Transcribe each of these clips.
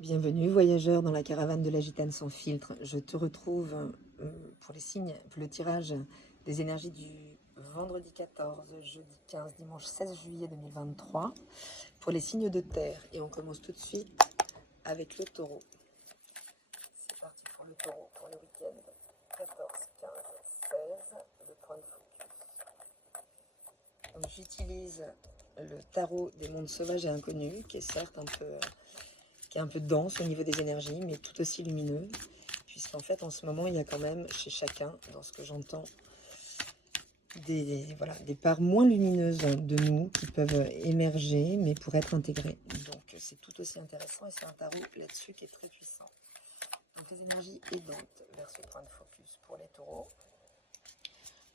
Bienvenue voyageurs dans la caravane de la gitane sans filtre. Je te retrouve pour les signes, pour le tirage des énergies du vendredi 14, jeudi 15, dimanche 16 juillet 2023 pour les signes de terre. Et on commence tout de suite avec le taureau. C'est parti pour le taureau pour le week-end 14, 15, 16, le point de focus. Donc j'utilise le tarot des mondes sauvages et inconnus qui est certes un peu dense au niveau des énergies, mais tout aussi lumineux, puisqu'en fait, en ce moment, il y a quand même chez chacun, dans ce que j'entends, des parts moins lumineuses de nous qui peuvent émerger, mais pour être intégrées. Donc, c'est tout aussi intéressant, et c'est un tarot là-dessus qui est très puissant. Donc, les énergies aidantes vers ce point de focus pour les taureaux.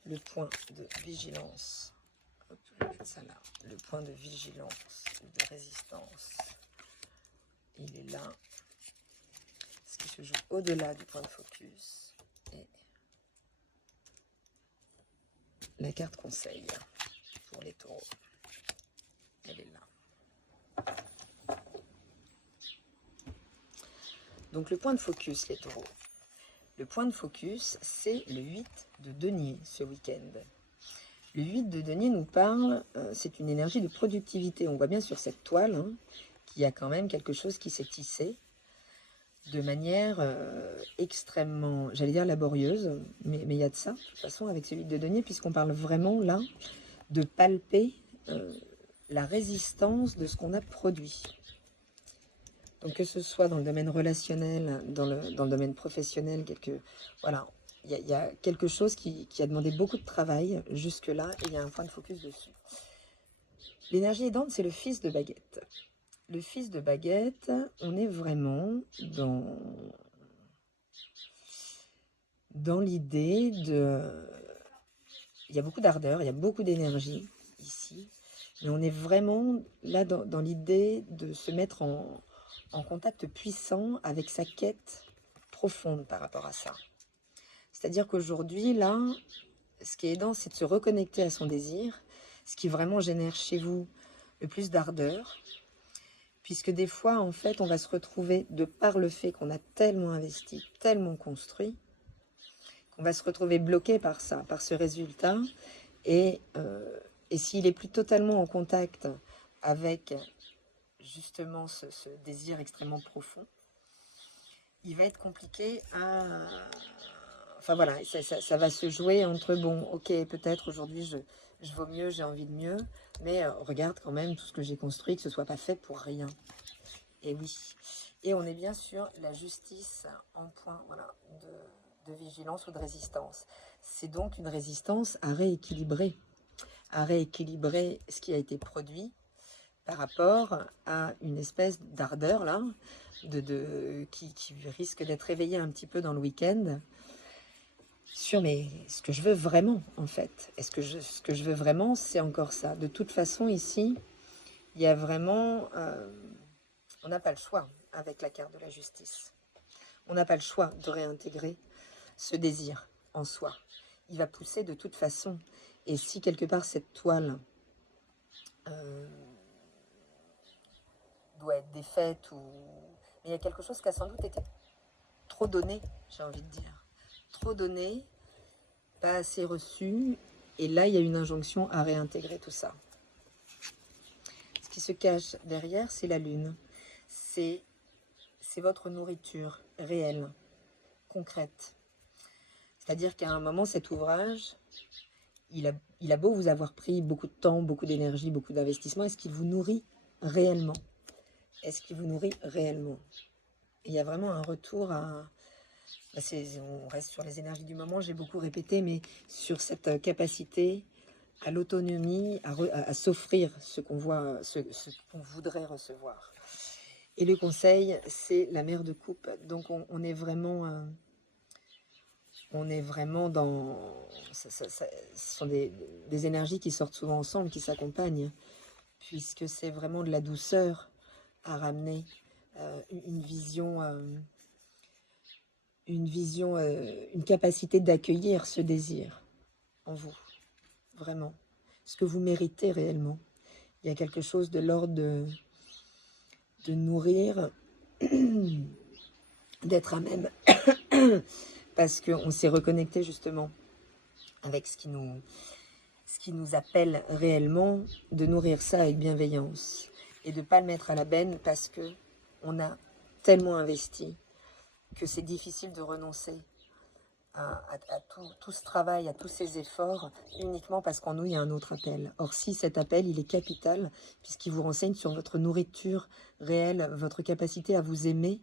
Le point de vigilance, hop, je vais mettre ça là, le point de vigilance, de résistance, il est là. Ce qui se joue au-delà du point de focus. Et la carte conseil pour les taureaux. Elle est là. Donc le point de focus, les taureaux. Le point de focus, c'est le 8 de denier ce week-end. Le 8 de denier nous parle, c'est une énergie de productivité. On voit bien sur cette toile qu'il y a quand même quelque chose qui s'est tissé de manière extrêmement, j'allais dire laborieuse, mais il y a de ça, de toute façon, avec ce 8 de denier, puisqu'on parle vraiment là de palper la résistance de ce qu'on a produit. Donc que ce soit dans le domaine relationnel, dans le domaine professionnel, voilà, il y a quelque chose qui a demandé beaucoup de travail jusque-là, et il y a un point de focus dessus. L'énergie aidante, c'est le fils de baguette. Le fils de baguette, on est vraiment dans l'idée de... Il y a beaucoup d'ardeur, il y a beaucoup d'énergie ici, mais on est vraiment là dans l'idée de se mettre en contact puissant avec sa quête profonde par rapport à ça. C'est-à-dire qu'aujourd'hui, là, ce qui est aidant, c'est de se reconnecter à son désir, ce qui vraiment génère chez vous le plus d'ardeur, puisque des fois, en fait, on va se retrouver, de par le fait qu'on a tellement investi, tellement construit, qu'on va se retrouver bloqué par ça, par ce résultat, et s'il est plus totalement en contact avec justement ce désir extrêmement profond, il va être compliqué à... Enfin voilà, ça va se jouer entre, bon, ok, peut-être aujourd'hui je vaux mieux, j'ai envie de mieux, mais regarde quand même tout ce que j'ai construit, que ce soit pas fait pour rien. Et oui. Et on est bien sûr la justice en point, voilà, de vigilance ou de résistance. C'est donc une résistance à rééquilibrer ce qui a été produit par rapport à une espèce d'ardeur là, qui risque d'être réveillée un petit peu dans le week-end sur ce que je veux vraiment en fait. Ce que je veux vraiment, c'est encore ça. De toute façon ici, il y a vraiment... on n'a pas le choix avec la carte de la justice. On n'a pas le choix de réintégrer ce désir en soi. Il va pousser de toute façon. Et si quelque part cette toile doit être défaite, mais il y a quelque chose qui a sans doute été trop donné, j'ai envie de dire. Trop donné, pas assez reçu. Et là, il y a une injonction à réintégrer tout ça. Ce qui se cache derrière, c'est la lune. C'est votre nourriture réelle, concrète. C'est-à-dire qu'à un moment, cet ouvrage, il a beau vous avoir pris beaucoup de temps, beaucoup d'énergie, beaucoup d'investissement, est-ce qu'il vous nourrit réellement? Est-ce qu'il vous nourrit réellement? Et il y a vraiment un retour à... on reste sur les énergies du moment, j'ai beaucoup répété, mais sur cette capacité à l'autonomie, à s'offrir ce qu'on voit, ce qu'on voudrait recevoir. Et le conseil, c'est la mère de coupe. Donc on est vraiment dans... ce sont des énergies qui sortent souvent ensemble, qui s'accompagnent, puisque c'est vraiment de la douceur à ramener, une vision, une capacité d'accueillir ce désir en vous, vraiment. Ce que vous méritez réellement. Il y a quelque chose de l'ordre de nourrir d'être à même, parce qu'on s'est reconnecté justement avec ce qui nous appelle réellement, de nourrir ça avec bienveillance et de ne pas le mettre à la benne parce que on a tellement investi que c'est difficile de renoncer à tout ce travail, à tous ces efforts, uniquement parce qu'en nous, il y a un autre appel. Or, si cet appel, il est capital, puisqu'il vous renseigne sur votre nourriture réelle, votre capacité à vous aimer,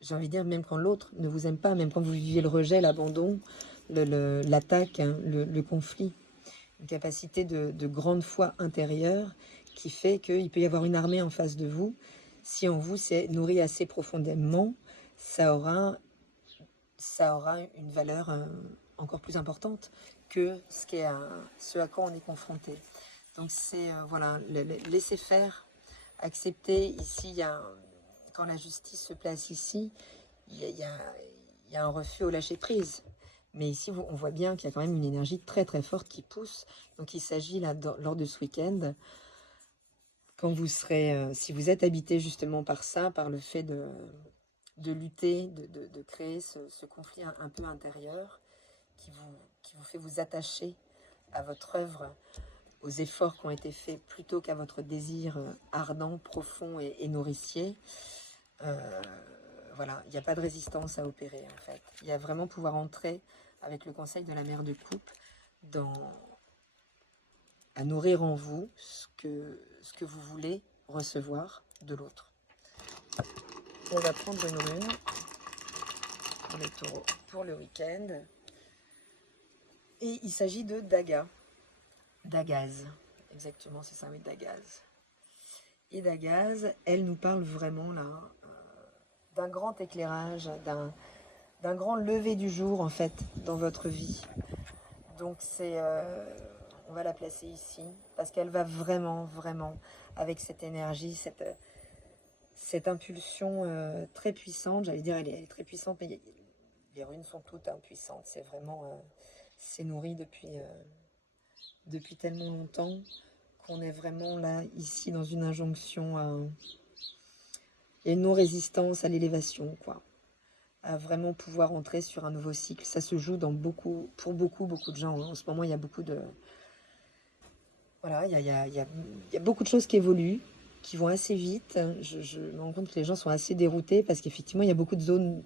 j'ai envie de dire, même quand l'autre ne vous aime pas, même quand vous vivez le rejet, l'abandon, l'attaque, hein, le conflit, une capacité de grande foi intérieure qui fait qu'il peut y avoir une armée en face de vous. Si en vous c'est nourri assez profondément, ça aura une valeur encore plus importante que ce à quoi on est confronté. Donc c'est voilà, laisser faire, accepter. Ici, quand la justice se place ici, il y a un refus au lâcher-prise. Mais ici, on voit bien qu'il y a quand même une énergie très très forte qui pousse. Donc il s'agit là, lors de ce week-end, quand vous serez, si vous êtes habité justement par ça, par le fait de lutter, de créer ce conflit un peu intérieur qui vous fait vous attacher à votre œuvre, aux efforts qui ont été faits plutôt qu'à votre désir ardent, profond et nourricier. Voilà, il n'y a pas de résistance à opérer en fait. Il y a vraiment pouvoir entrer avec le conseil de la mère de coupe à nourrir en vous ce que vous voulez recevoir de l'autre. On va prendre une rune pour les taureaux pour le week-end. Et il s'agit de Daga. Dagaz. Exactement, c'est ça, oui, Dagaz. Et Dagaz, elle nous parle vraiment là d'un grand éclairage, d'un grand lever du jour en fait dans votre vie. Donc on va la placer ici parce qu'elle va vraiment, vraiment avec cette énergie, cette impulsion très puissante. J'allais dire, elle est très puissante, mais les runes sont toutes impuissantes. C'est vraiment, c'est nourri depuis tellement longtemps qu'on est vraiment là, ici, dans une injonction et une non-résistance à l'élévation, quoi. À vraiment pouvoir entrer sur un nouveau cycle. Ça se joue pour beaucoup de gens. Hein. En ce moment, il y a beaucoup de... Voilà, il y a beaucoup de choses qui évoluent, qui vont assez vite. Je me rends compte que les gens sont assez déroutés parce qu'effectivement, il y a beaucoup de zones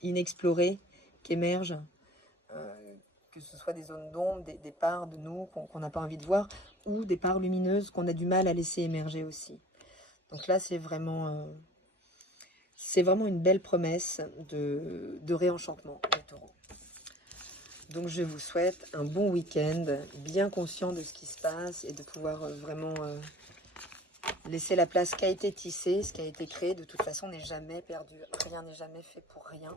inexplorées qui émergent. Que ce soit des zones d'ombre, des parts de nous qu'on n'a pas envie de voir, ou des parts lumineuses qu'on a du mal à laisser émerger aussi. Donc là, c'est vraiment une belle promesse de réenchantement, les taureaux. Donc je vous souhaite un bon week-end, bien conscient de ce qui se passe et de pouvoir vraiment laisser la place qui a été tissée, ce qui a été créé. De toute façon, n'est jamais perdu, rien n'est jamais fait pour rien.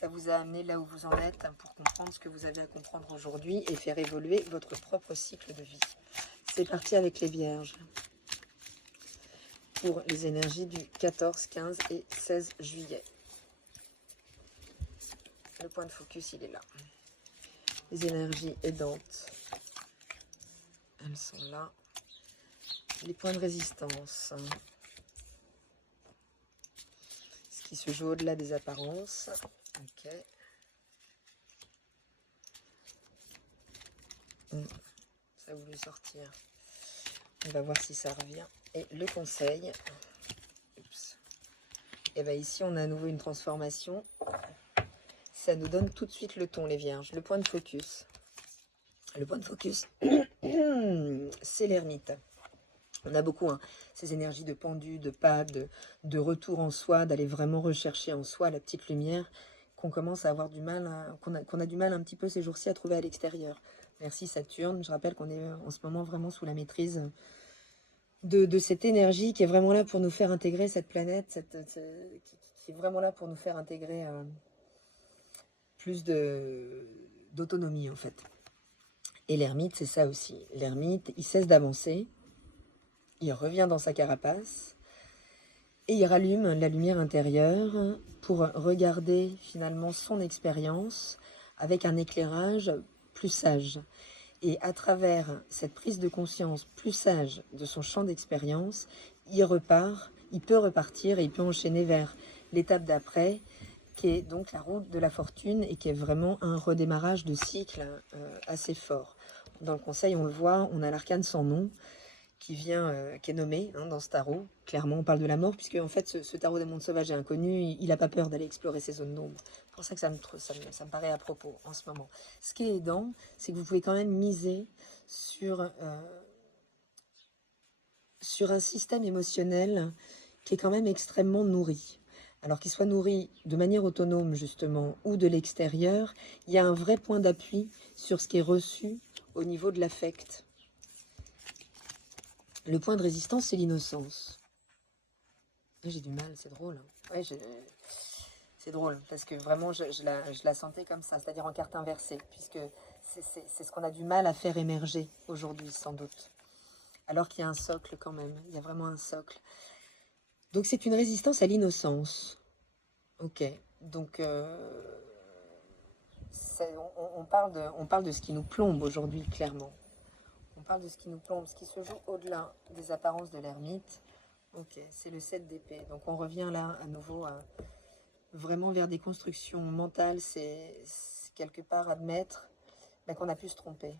Ça vous a amené là où vous en êtes pour comprendre ce que vous avez à comprendre aujourd'hui et faire évoluer votre propre cycle de vie. C'est parti avec les vierges. Pour les énergies du 14, 15 et 16 juillet. Le point de focus, il est là. Les énergies aidantes, elles sont là. Les points de résistance. Ce qui se joue au-delà des apparences. Ok. Ça a voulu sortir. On va voir si ça revient. Et le conseil. Oups. Et bien ici, on a à nouveau une transformation. Ça nous donne tout de suite le ton, les vierges. Le point de focus. Le point de focus, c'est l'ermite. On a beaucoup ces énergies de pendu, de pas, de retour en soi, d'aller vraiment rechercher en soi la petite lumière qu'on commence à avoir du mal, qu'on a du mal un petit peu ces jours-ci à trouver à l'extérieur. Merci Saturne, je rappelle qu'on est en ce moment vraiment sous la maîtrise de cette énergie qui est vraiment là pour nous faire intégrer cette planète, qui est vraiment là pour nous faire intégrer plus d'autonomie en fait. Et l'ermite, c'est ça aussi. L'ermite, il cesse d'avancer, il revient dans sa carapace et il rallume la lumière intérieure pour regarder finalement son expérience avec un éclairage plus sage. Et à travers cette prise de conscience plus sage de son champ d'expérience, il repart, il peut repartir et il peut enchaîner vers l'étape d'après, qui est donc la roue de la fortune et qui est vraiment un redémarrage de cycle assez fort. Dans le conseil, on le voit, on a l'arcane sans nom qui est nommé dans ce tarot. Clairement, on parle de la mort, puisque en fait, ce tarot des mondes sauvages est inconnu, il n'a pas peur d'aller explorer ces zones d'ombre. C'est pour ça que ça me paraît à propos en ce moment. Ce qui est aidant, c'est que vous pouvez quand même miser sur un système émotionnel qui est quand même extrêmement nourri. Alors qu'il soit nourri de manière autonome, justement, ou de l'extérieur, il y a un vrai point d'appui sur ce qui est reçu au niveau de l'affect. Le point de résistance, c'est l'innocence. J'ai du mal, c'est drôle. Ouais, c'est drôle, parce que vraiment, je la sentais comme ça, c'est-à-dire en carte inversée, puisque c'est ce qu'on a du mal à faire émerger aujourd'hui, sans doute. Alors qu'il y a un socle quand même, il y a vraiment un socle. Donc c'est une résistance à l'innocence. Ok, donc on parle de ce qui nous plombe aujourd'hui, clairement. On parle de ce qui nous plombe, ce qui se joue au-delà des apparences de l'ermite. Ok, c'est le 7 d'épée. Donc on revient là à nouveau vraiment vers des constructions mentales. C'est quelque part admettre qu'on a pu se tromper,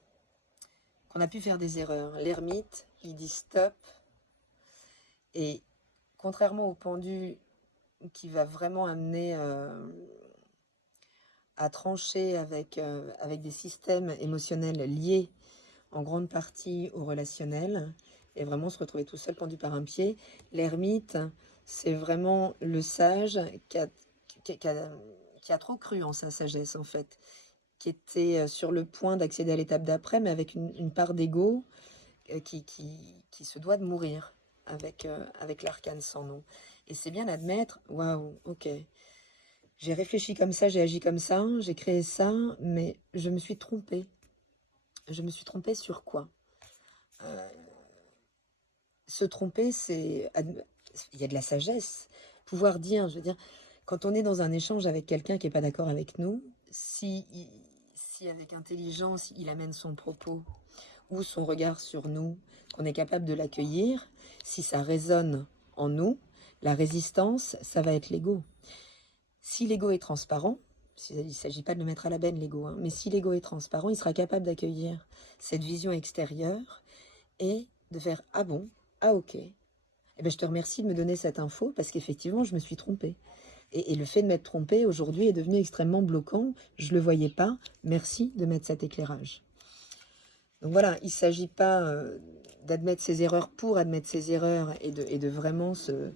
qu'on a pu faire des erreurs. L'ermite, il dit stop. Et contrairement au pendu qui va vraiment amener à trancher avec des systèmes émotionnels liés en grande partie au relationnel, et vraiment se retrouver tout seul pendu par un pied. L'ermite, c'est vraiment le sage qui a trop cru en sa sagesse, en fait, qui était sur le point d'accéder à l'étape d'après, mais avec une part d'ego qui se doit de mourir avec l'arcane sans nom. Et c'est bien d'admettre, waouh, ok, j'ai réfléchi comme ça, j'ai agi comme ça, j'ai créé ça, mais je me suis trompée. Je me suis trompée sur quoi? Se tromper, il y a de la sagesse. Pouvoir dire, je veux dire, quand on est dans un échange avec quelqu'un qui n'est pas d'accord avec nous, si avec intelligence, il amène son propos ou son regard sur nous, qu'on est capable de l'accueillir, si ça résonne en nous, la résistance, ça va être l'ego. Si l'ego est transparent, il ne s'agit pas de le mettre à la benne, l'ego, mais si l'ego est transparent, il sera capable d'accueillir cette vision extérieure et de faire « Ah bon? Ah ok. Eh ben, je te remercie de me donner cette info parce qu'effectivement, je me suis trompée. Et le fait de m'être trompée aujourd'hui est devenu extrêmement bloquant. Je ne le voyais pas. Merci de mettre cet éclairage. » Donc voilà, il ne s'agit pas d'admettre ses erreurs pour admettre ses erreurs et de vraiment se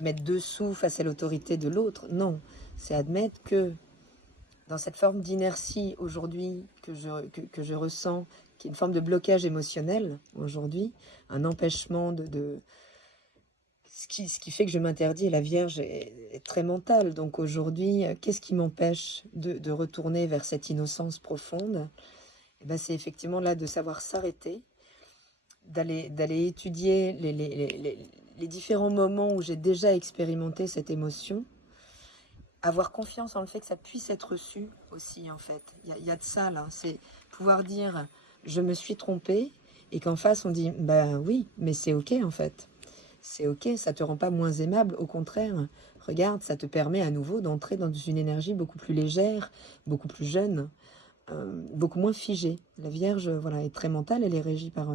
mettre dessous face à l'autorité de l'autre. Non, c'est admettre que dans cette forme d'inertie aujourd'hui que je ressens, qui est une forme de blocage émotionnel aujourd'hui, un empêchement ce qui fait que je m'interdis, et la Vierge est très mentale. Donc aujourd'hui, qu'est-ce qui m'empêche de retourner vers cette innocence profonde? Et ben, c'est effectivement là de savoir s'arrêter, d'aller étudier les différents moments où j'ai déjà expérimenté cette émotion, avoir confiance en le fait que ça puisse être reçu aussi, en fait. Il y a de ça, là. C'est pouvoir dire, je me suis trompée, et qu'en face, on dit, bah oui, mais c'est ok, en fait. C'est ok, ça te rend pas moins aimable, au contraire. Regarde, ça te permet à nouveau d'entrer dans une énergie beaucoup plus légère, beaucoup plus jeune, beaucoup moins figée. La Vierge, voilà, est très mentale, elle est régie par...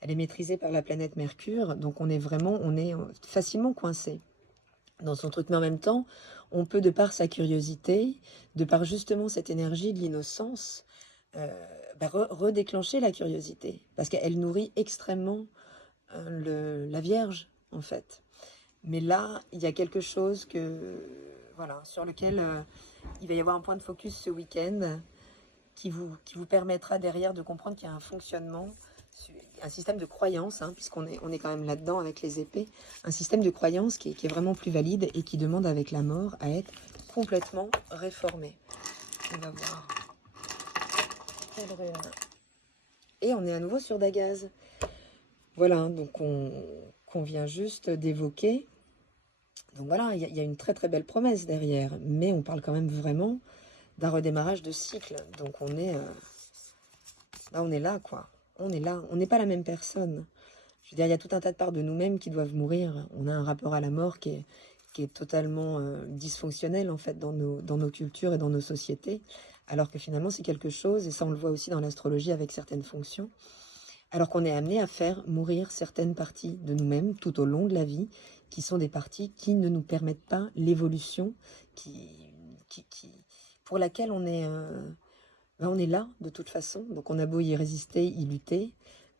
elle est maîtrisée par la planète Mercure, donc on est facilement coincé dans son truc. Mais en même temps, on peut, de par sa curiosité, de par justement cette énergie de l'innocence, redéclencher la curiosité, parce qu'elle nourrit extrêmement la Vierge, en fait. Mais là, il y a quelque chose voilà, sur lequel il va y avoir un point de focus ce week-end qui vous permettra derrière de comprendre qu'il y a un fonctionnement, un système de croyance, puisqu'on est quand même là-dedans avec les épées, un système de croyance qui est vraiment plus valide et qui demande avec la mort à être complètement réformé. On va voir. Et on est à nouveau sur Dagaz. Voilà, donc qu'on vient juste d'évoquer. Donc voilà, il y a une très très belle promesse derrière, mais on parle quand même vraiment d'un redémarrage de cycle. Donc on est là, quoi. On est là, on n'est pas la même personne. Je veux dire, il y a tout un tas de parts de nous-mêmes qui doivent mourir. On a un rapport à la mort qui est totalement dysfonctionnel, en fait, dans nos cultures et dans nos sociétés. Alors que finalement, c'est quelque chose, et ça on le voit aussi dans l'astrologie avec certaines fonctions, alors qu'on est amené à faire mourir certaines parties de nous-mêmes tout au long de la vie, qui sont des parties qui ne nous permettent pas l'évolution, pour laquelle on est là de toute façon. Donc on a beau y résister, y lutter.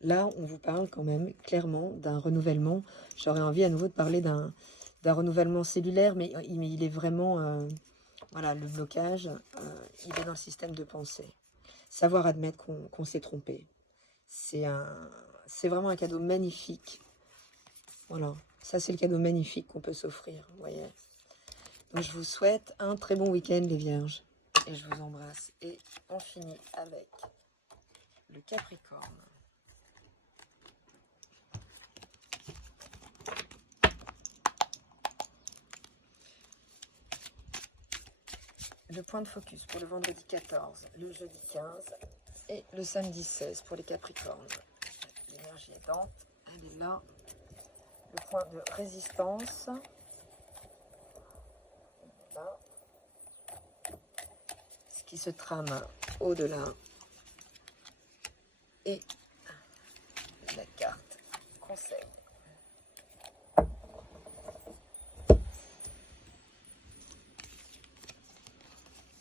Là, on vous parle quand même clairement d'un renouvellement. J'aurais envie à nouveau de parler d'un renouvellement cellulaire, mais il est vraiment... voilà, le blocage, il est dans le système de pensée. Savoir admettre qu'on s'est trompé. C'est vraiment un cadeau magnifique. Voilà, ça c'est le cadeau magnifique qu'on peut s'offrir, vous voyez. Donc je vous souhaite un très bon week-end les Vierges. Et je vous embrasse. Et on finit avec le Capricorne. Le point de focus pour le vendredi 14, le jeudi 15 et le samedi 16 pour les Capricornes. L'énergie aidante, elle est là. Le point de résistance. Là. Ce qui se trame au-delà. Et la carte conseil.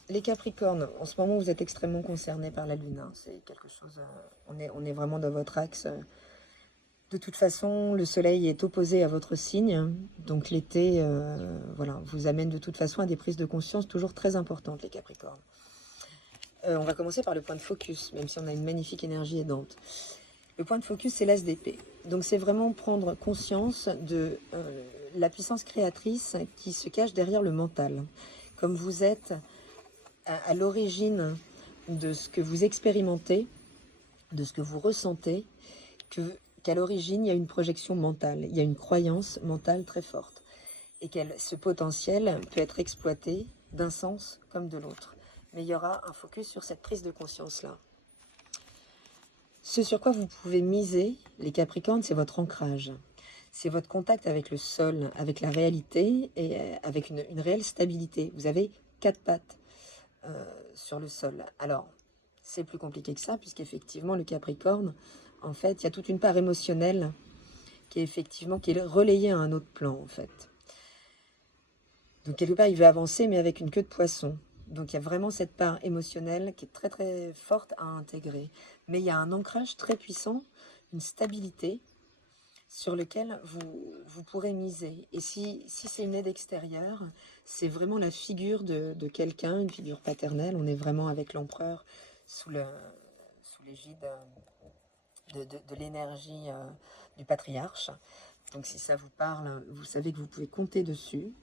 Les Capricornes, en ce moment, vous êtes extrêmement concernés par la Lune. Hein. C'est quelque chose... on est vraiment dans votre axe. De toute façon, le Soleil est opposé à votre signe. Donc l'été, voilà, vous amène de toute façon à des prises de conscience toujours très importantes, les Capricornes. On va commencer par le point de focus, même si on a une magnifique énergie aidante. Le point de focus, c'est l'as d'épée. Donc c'est vraiment prendre conscience de la puissance créatrice qui se cache derrière le mental. Comme vous êtes à l'origine de ce que vous expérimentez, de ce que vous ressentez, qu'à l'origine, il y a une projection mentale, il y a une croyance mentale très forte. Et que ce potentiel peut être exploité d'un sens comme de l'autre. Mais il y aura un focus sur cette prise de conscience-là. Ce sur quoi vous pouvez miser, les Capricornes, c'est votre ancrage. C'est votre contact avec le sol, avec la réalité et avec une réelle stabilité. Vous avez 4 pattes sur le sol. Alors, c'est plus compliqué que ça, puisqu'effectivement, le Capricorne, en fait, il y a toute une part émotionnelle qui est relayée à un autre plan, en fait. Donc, quelque part, il veut avancer, mais avec une queue de poisson. Donc, il y a vraiment cette part émotionnelle qui est très, très forte à intégrer. Mais il y a un ancrage très puissant, une stabilité sur lequel vous pourrez miser. Et si c'est une aide extérieure, c'est vraiment la figure de quelqu'un, une figure paternelle. On est vraiment avec l'empereur sous l'égide de l'énergie du patriarche. Donc si ça vous parle, vous savez que vous pouvez compter dessus.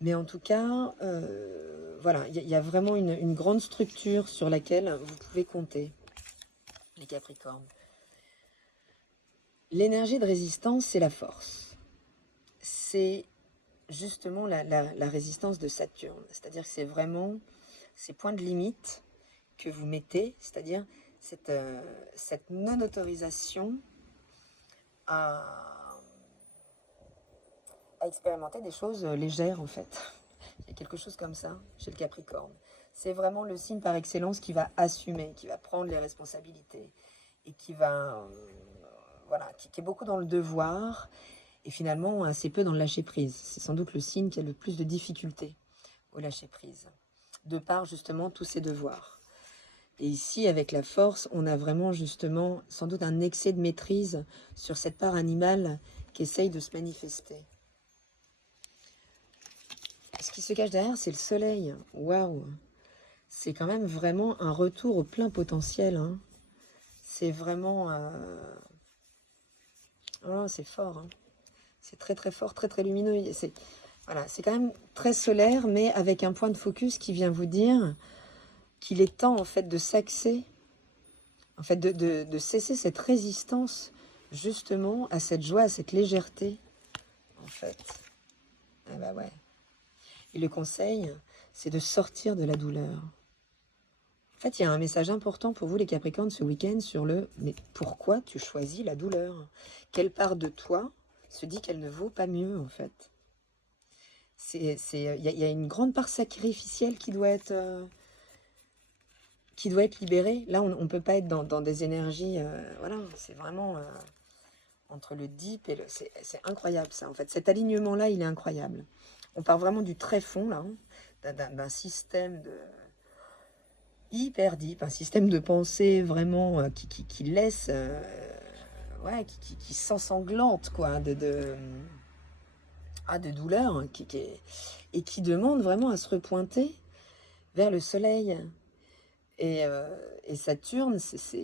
Mais en tout cas, voilà, il y a vraiment une grande structure sur laquelle vous pouvez compter, les Capricornes. L'énergie de résistance, c'est la force. C'est justement la résistance de Saturne. C'est-à-dire que c'est vraiment ces points de limite que vous mettez, c'est-à-dire cette non-autorisation à expérimenter des choses légères, en fait. Il y a quelque chose comme ça chez le Capricorne. C'est vraiment le signe par excellence qui va assumer, qui va prendre les responsabilités et qui va... voilà, qui est beaucoup dans le devoir et finalement assez peu dans le lâcher-prise. C'est sans doute le signe qui a le plus de difficultés au lâcher-prise, de par justement tous ces devoirs. Et ici, avec la force, on a vraiment justement sans doute un excès de maîtrise sur cette part animale qui essaye de se manifester. Ce qui se cache derrière, c'est le soleil. Waouh! C'est quand même vraiment un retour au plein potentiel. Hein. C'est vraiment... Oh, c'est fort. Hein. C'est très très fort, très très lumineux. Voilà, c'est quand même très solaire, mais avec un point de focus qui vient vous dire qu'il est temps en fait de s'axer, en fait de cesser cette résistance justement à cette joie, à cette légèreté, en fait. Ah bah ouais. Et le conseil, c'est de sortir de la douleur. fait, il y a un message important pour vous, les Capricornes, ce week-end sur le « mais pourquoi tu choisis la douleur ?» Quelle part de toi se dit qu'elle ne vaut pas mieux, en fait? Il y a une grande part sacrificielle qui doit être libérée. Là, on ne peut pas être dans des énergies... voilà, c'est vraiment entre le deep et le... C'est incroyable, ça, en fait. Cet alignement-là, il est incroyable. On part vraiment du très fond, là, hein, d'un système de... hyper deep, un système de pensée vraiment qui laisse... ouais, qui s'ensanglante, quoi, de douleur, hein, et qui demande vraiment à se repointer vers le soleil. Et Saturne, c'est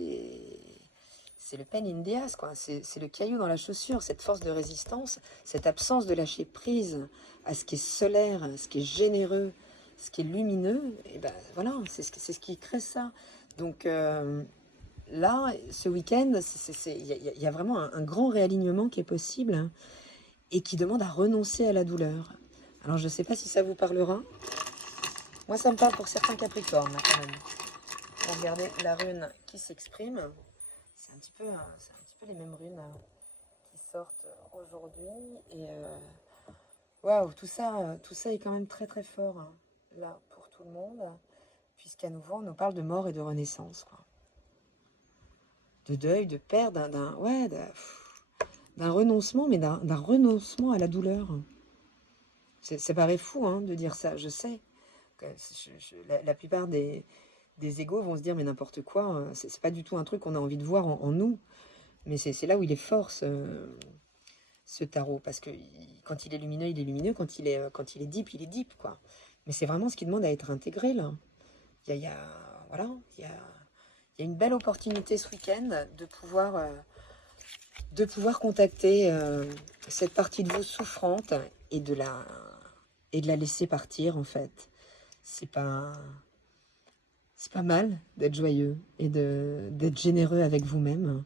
le pain in the ass, quoi. C'est le caillou dans la chaussure, cette force de résistance, cette absence de lâcher prise à ce qui est solaire, ce qui est généreux, ce qui est lumineux. Et ben voilà, c'est ce qui crée ça. Donc là, ce week-end, il y a vraiment un grand réalignement qui est possible, hein, et qui demande à renoncer à la douleur. Alors je ne sais pas si ça vous parlera. Moi, ça me parle pour certains Capricornes, là, quand même. Regardez la rune qui s'exprime. C'est un petit peu les mêmes runes qui sortent aujourd'hui. Et waouh, tout ça est quand même très très fort, hein, là pour tout le monde, puisqu'à nouveau on nous parle de mort et de renaissance, quoi. De deuil, de perte, d'un renoncement, mais d'un renoncement à la douleur. Ça paraît fou, hein, de dire ça, je sais. Que la plupart des égos vont se dire mais n'importe quoi, hein, c'est pas du tout un truc qu'on a envie de voir en nous. Mais c'est là où il est fort, ce tarot, parce que quand il est lumineux, il est lumineux, quand il est deep, il est deep, quoi. Mais c'est vraiment ce qui demande à être intégré, là. Voilà, il y a une belle opportunité ce week-end de pouvoir contacter cette partie de vous souffrante et de la laisser partir, en fait. C'est pas mal d'être joyeux et d'être généreux avec vous-même.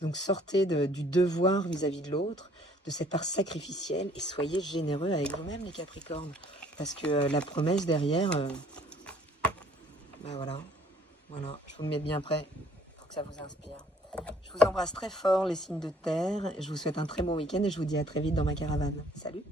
Donc sortez du devoir vis-à-vis de l'autre, de cette part sacrificielle, et soyez généreux avec vous-même, les Capricornes. Parce que la promesse derrière, ben voilà, je vous le mets bien prêt pour que ça vous inspire. Je vous embrasse très fort, les signes de terre. Je vous souhaite un très bon week-end et je vous dis à très vite dans ma caravane. Salut!